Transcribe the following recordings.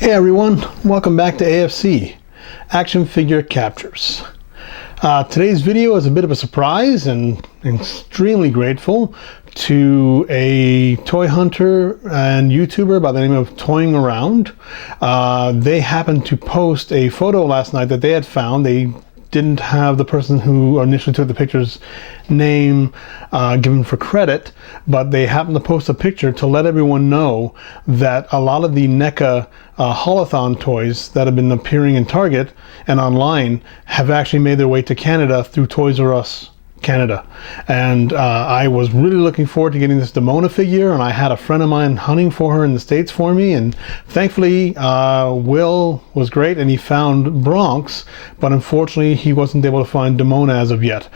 Hey everyone, welcome back to AFC, Action Figure Captures. Today's video is a bit of a surprise and extremely grateful to a toy hunter and YouTuber by the name of Toying Around. They happened to post a photo last night that they had found. They didn't have the person who initially took the picture's name given for credit, but they happened to post a picture to let everyone know that a lot of the NECA holothon toys that have been appearing in Target and online have actually made their way to Canada through Toys R Us Canada. And I was really looking forward to getting this Demona figure, and I had a friend of mine hunting for her in the States for me, and thankfully Will was great and he found Bronx, but unfortunately he wasn't able to find Demona as of yet.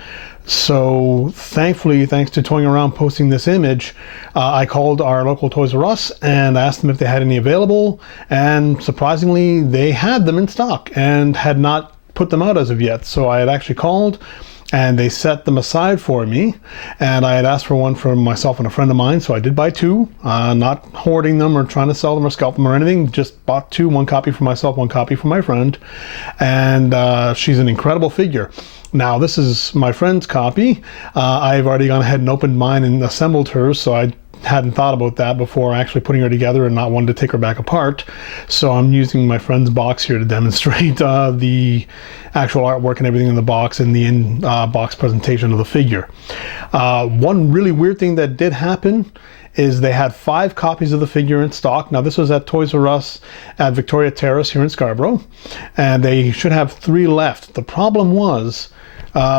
So thankfully, thanks to Toying Around posting this image, I called our local Toys R Us and asked them if they had any available, and surprisingly they had them in stock and had not put them out as of yet. So I had actually called and they set them aside for me, and I had asked for one for myself and a friend of mine, so I did buy two, not hoarding them or trying to sell them or scalp them or anything, just bought two, one copy for myself, one copy for my friend, and she's an incredible figure. Now this is my friend's copy. I've already gone ahead and opened mine and assembled hers, so I hadn't thought about that before actually putting her together and not wanting to take her back apart. So I'm using my friend's box here to demonstrate the actual artwork and everything in the box and the in-box presentation of the figure. One really weird thing that did happen is they had 5 copies of the figure in stock. Now this was at Toys R Us at Victoria Terrace here in Scarborough, and they should have 3 left. The problem was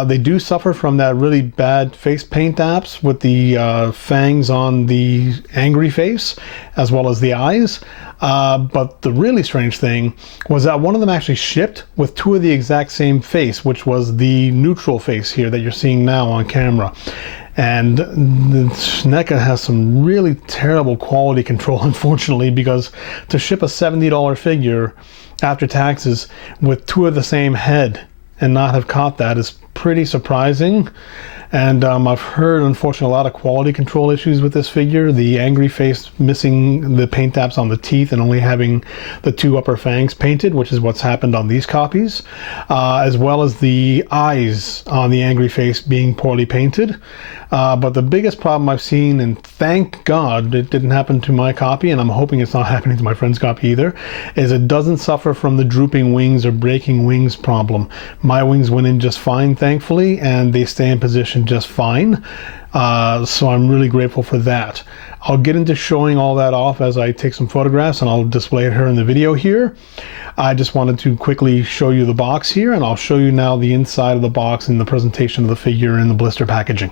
they do suffer from that really bad face paint apps with the fangs on the angry face as well as the eyes. But the really strange thing was that one of them actually shipped with 2 of the exact same face, which was the neutral face here that you're seeing now on camera. And NECA has some really terrible quality control, unfortunately, because to ship a $70 figure after taxes with 2 of the same head and not have caught that is pretty surprising. And I've heard, unfortunately, a lot of quality control issues with this figure. The angry face missing the paint apps on the teeth and only having the 2 upper fangs painted, which is what's happened on these copies, as well as the eyes on the angry face being poorly painted. But the biggest problem I've seen, and thank God it didn't happen to my copy, and I'm hoping it's not happening to my friend's copy either, is it doesn't suffer from the drooping wings or breaking wings problem. My wings went in just fine, thankfully, and they stay in position just fine. So I'm really grateful for that. I'll get into showing all that off as I take some photographs, and I'll display her in the video here. I just wanted to quickly show you the box here, and I'll show you now the inside of the box and the presentation of the figure in the blister packaging.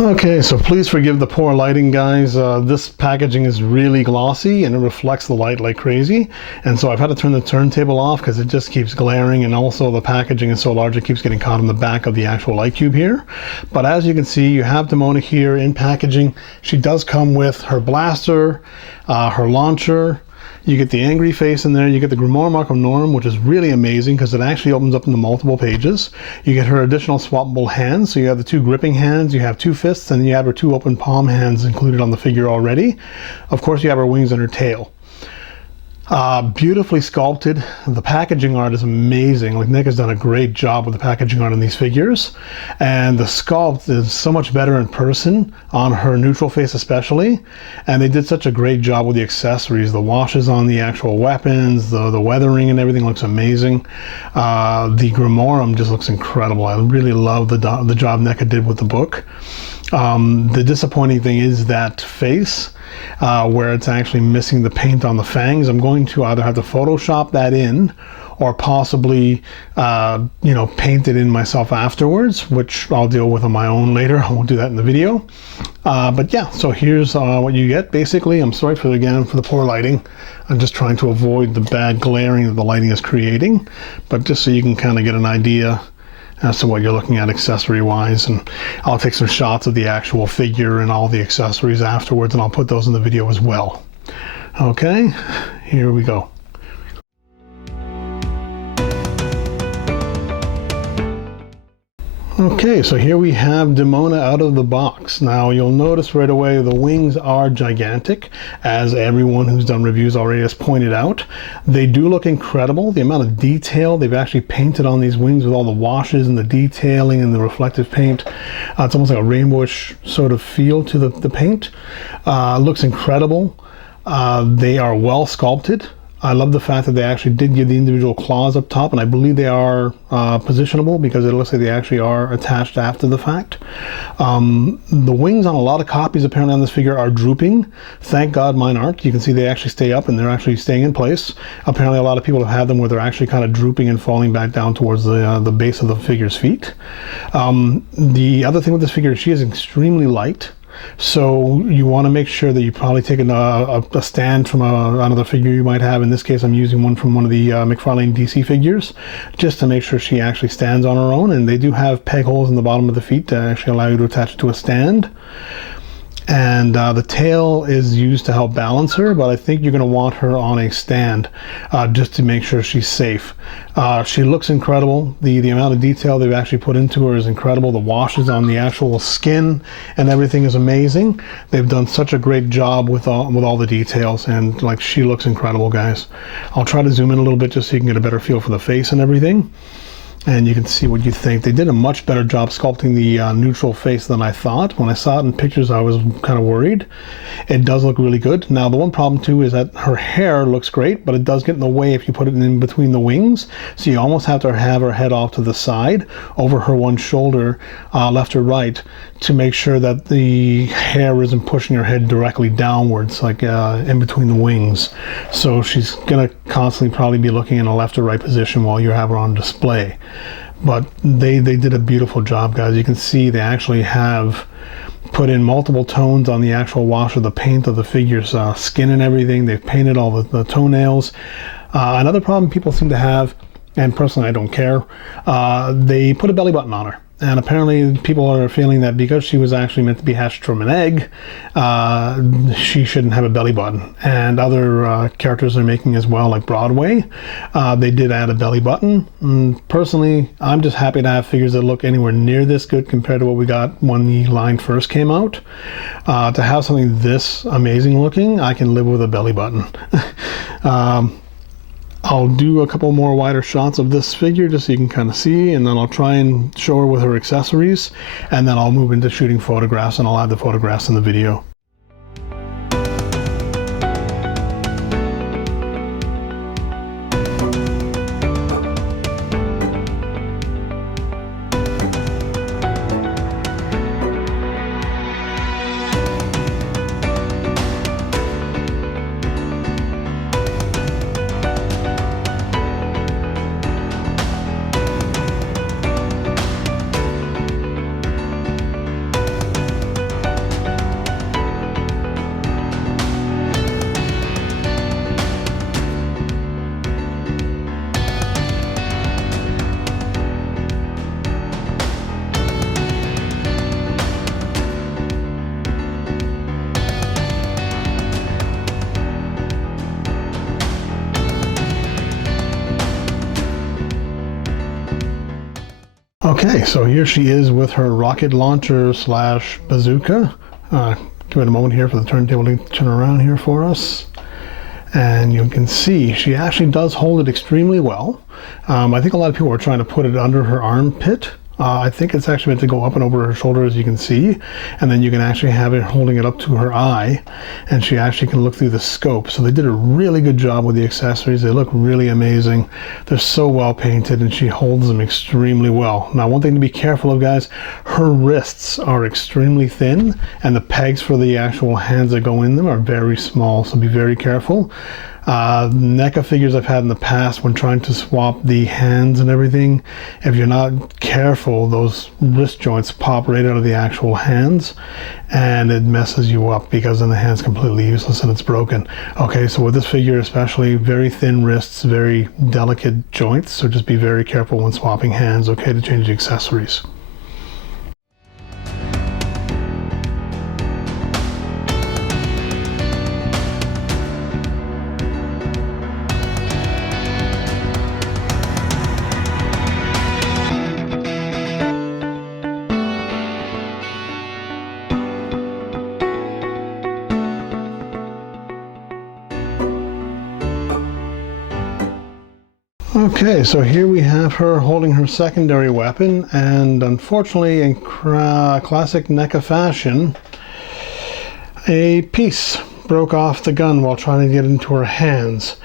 Okay, so please forgive the poor lighting, guys. This packaging is really glossy and it reflects the light like crazy, and so I've had to turn the turntable off because it just keeps glaring, and also the packaging is so large it keeps getting caught in the back of the actual light cube here. But as you can see, you have Demona here in packaging. She does come with her blaster, her launcher. You get the angry face in there, you get the Grimoire Mark of Norm, which is really amazing because it actually opens up into multiple pages. You get her additional swappable hands, so you have the 2 gripping hands, you have 2 fists, and you have her 2 open palm hands included on the figure already. Of course, you have her wings and her tail. Beautifully sculpted. The packaging art is amazing. Like, NECA's done a great job with the packaging art on these figures, and the sculpt is so much better in person, on her neutral face especially, and they did such a great job with the accessories. The washes on the actual weapons, the weathering and everything looks amazing. The Grimoire just looks incredible. I really love the job NECA did with the book. The disappointing thing is that face, where it's actually missing the paint on the fangs. I'm going to either have to Photoshop that in or possibly paint it in myself afterwards, which I'll deal with on my own later. I won't do that in the video. But yeah, so here's what you get basically. I'm sorry for the poor lighting. I'm just trying to avoid the bad glaring that the lighting is creating, but just so you can kind of get an idea as to what you're looking at accessory wise, and I'll take some shots of the actual figure and all the accessories afterwards, and I'll put those in the video as well. Okay, here we go. Okay, so here we have Demona out of the box. Now you'll notice right away the wings are gigantic, as everyone who's done reviews already has pointed out. They do look incredible. The amount of detail they've actually painted on these wings with all the washes and the detailing and the reflective paint. It's almost like a rainbowish sort of feel to the paint. Looks incredible. They are well sculpted. I love the fact that they actually did give the individual claws up top, and I believe they are positionable because it looks like they actually are attached after the fact. The wings on a lot of copies apparently on this figure are drooping. Thank God mine aren't. You can see they actually stay up and they're actually staying in place. Apparently a lot of people have had them where they're actually kind of drooping and falling back down towards the base of the figure's feet. The other thing with this figure is she is extremely light. So you want to make sure that you probably take a stand from another figure you might have. In this case, I'm using one from one of the McFarlane DC figures, just to make sure she actually stands on her own. And they do have peg holes in the bottom of the feet to actually allow you to attach it to a stand. And the tail is used to help balance her, but I think you're going to want her on a stand just to make sure she's safe. She looks incredible. The amount of detail they've actually put into her is incredible. The washes on the actual skin and everything is amazing. They've done such a great job with all the details, and like, she looks incredible, guys. I'll try to zoom in a little bit just so you can get a better feel for the face and everything. And you can see what you think. They did a much better job sculpting the neutral face than I thought. When I saw it in pictures, I was kind of worried. It does look really good. Now, the one problem too is that her hair looks great, but it does get in the way if you put it in between the wings. So you almost have to have her head off to the side, over her one shoulder, left or right, to make sure that the hair isn't pushing her head directly downwards, like in between the wings. So she's gonna constantly probably be looking in a left or right position while you have her on display. But they did a beautiful job, guys. You can see they actually have put in multiple tones on the actual wash of the paint of the figure's skin and everything. They've painted all the toenails. Another problem people seem to have, and personally I don't care, they put a belly button on her. And apparently people are feeling that because she was actually meant to be hatched from an egg, she shouldn't have a belly button. And other characters they're making as well, like Broadway, they did add a belly button. And personally, I'm just happy to have figures that look anywhere near this good compared to what we got when the line first came out. To have something this amazing looking, I can live with a belly button. I'll do a couple more wider shots of this figure just so you can kind of see, and then I'll try and show her with her accessories, and then I'll move into shooting photographs, and I'll add the photographs in the video. Okay, so here she is with her rocket launcher slash bazooka. Give it a moment here for the turntable to turn around here for us. And you can see she actually does hold it extremely well. I think a lot of people are trying to put it under her armpit. I think it's actually meant to go up and over her shoulder, as you can see, and then you can actually have it holding it up to her eye, and she actually can look through the scope. So they did a really good job with the accessories. They look really amazing. They're so well painted, and she holds them extremely well. Now, one thing to be careful of, guys, her wrists are extremely thin, and the pegs for the actual hands that go in them are very small, so be very careful. NECA figures I've had in the past, when trying to swap the hands and everything, if you're not careful, those wrist joints pop right out of the actual hands, and it messes you up because then the hand's completely useless and it's broken. Okay, so with this figure especially, very thin wrists, very delicate joints, so just be very careful when swapping hands, okay, to change the accessories. Okay, so here we have her holding her secondary weapon, and unfortunately, in classic NECA fashion, a piece broke off the gun while trying to get into her hands.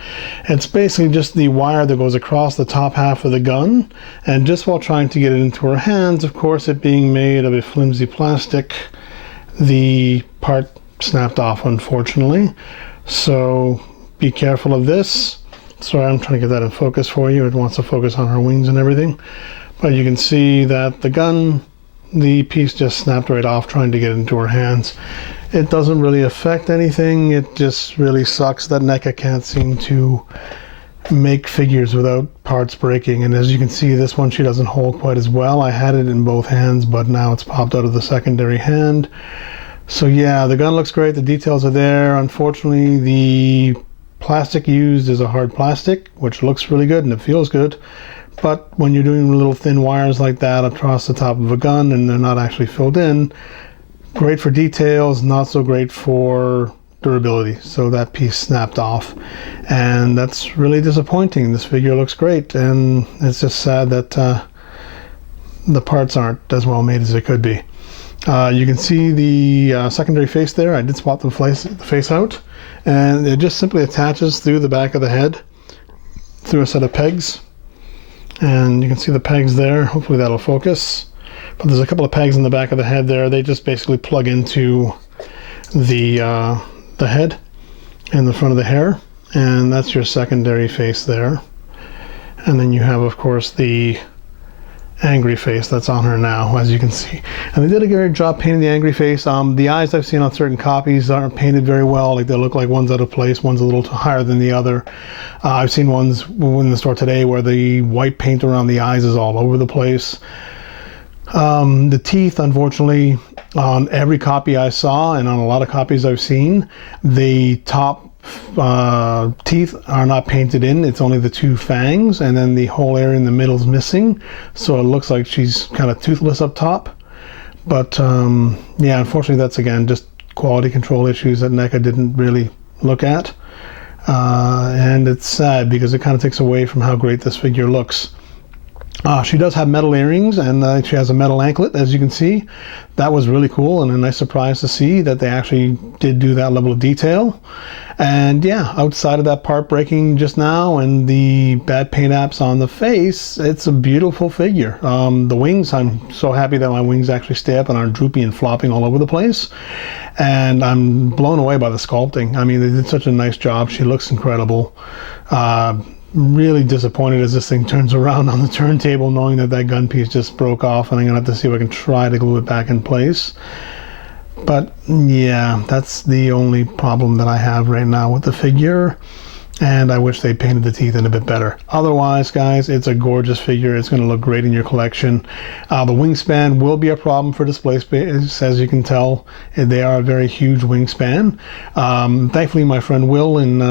It's basically just the wire that goes across the top half of the gun, and just while trying to get it into her hands, of course, it being made of a flimsy plastic, the part snapped off, unfortunately. So be careful of this. Sorry, I'm trying to get that in focus for you. It wants to focus on her wings and everything. But you can see that the piece just snapped right off trying to get into her hands. It doesn't really affect anything. It just really sucks that NECA can't seem to make figures without parts breaking. And as you can see, this one she doesn't hold quite as well. I had it in both hands, but now it's popped out of the secondary hand. So yeah, the gun looks great. The details are there. Unfortunately, the plastic used is a hard plastic, which looks really good and it feels good, but when you're doing little thin wires like that across the top of a gun and they're not actually filled in, great for details, not so great for durability. So that piece snapped off, and that's really disappointing. This figure looks great, and it's just sad that the parts aren't as well made as they could be. You can see the secondary face there. I did swap the face out, and it just simply attaches through the back of the head through a set of pegs, and you can see the pegs there. Hopefully that'll focus, but there's a couple of pegs in the back of the head there. They just basically plug into the head and the front of the hair, and that's your secondary face there. And then you have, of course, the angry face that's on her now, as you can see. And they did a great job painting the angry face. The eyes I've seen on certain copies aren't painted very well. Like, they look like one's out of place, one's a little higher than the other. I've seen ones in the store today where the white paint around the eyes is all over the place. The teeth, unfortunately, on every copy I saw and on a lot of copies I've seen, the top teeth are not painted in. It's only the two fangs, and then the whole area in the middle is missing, so it looks like she's kind of toothless up top. But yeah, unfortunately, that's again just quality control issues that NECA didn't really look at, and it's sad because it kind of takes away from how great this figure looks. She does have metal earrings, and she has a metal anklet, as you can see. That was really cool and a nice surprise to see that they actually did do that level of detail. And yeah, outside of that part breaking just now and the bad paint apps on the face, it's a beautiful figure. The wings, I'm so happy that my wings actually stay up and aren't droopy and flopping all over the place. And I'm blown away by the sculpting. I mean, they did such a nice job. She looks incredible. Really disappointed as this thing turns around on the turntable, knowing that that gun piece just broke off, and I'm gonna have to see if I can try to glue it back in place. But yeah, that's the only problem that I have right now with the figure, and I wish they painted the teeth in a bit better. Otherwise, guys, it's a gorgeous figure. It's going to look great in your collection. The wingspan will be a problem for display space, as you can tell. They are a very huge wingspan. Thankfully, my friend Will in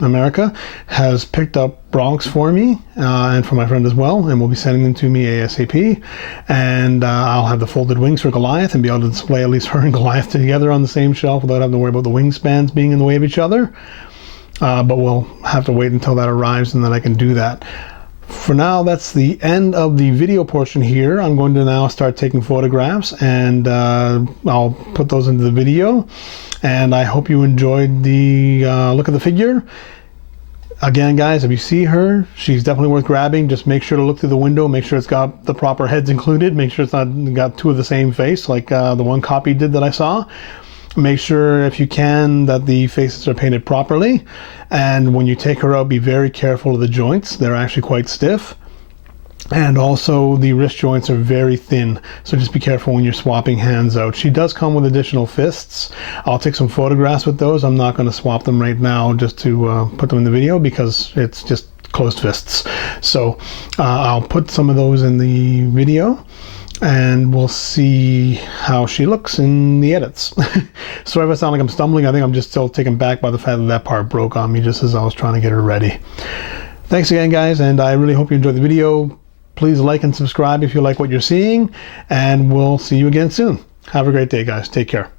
America has picked up Bronx for me, and for my friend as well, and will be sending them to me ASAP. And I'll have the folded wings for Goliath and be able to display at least her and Goliath together on the same shelf without having to worry about the wingspans being in the way of each other. But we'll have to wait until that arrives, and then I can do that. For now, that's the end of the video portion here. I'm going to now start taking photographs, and I'll put those into the video. And I hope you enjoyed the look at the figure. Again, guys, if you see her, she's definitely worth grabbing. Just make sure to look through the window, make sure it's got the proper heads included, make sure it's not got two of the same face like the one copy did that I saw. Make sure, if you can, that the faces are painted properly. And when you take her out, be very careful of the joints. They're actually quite stiff. And also the wrist joints are very thin, so just be careful when you're swapping hands out. She does come with additional fists. I'll take some photographs with those. I'm not going to swap them right now just to put them in the video because it's just closed fists. So I'll put some of those in the video and we'll see how she looks in the edits. Sorry if I sound like I'm stumbling. I think I'm just still taken back by the fact that that part broke on me just as I was trying to get her ready. Thanks again, guys, and I really hope you enjoyed the video. Please like and subscribe if you like what you're seeing, and we'll see you again soon. Have a great day, guys. Take care.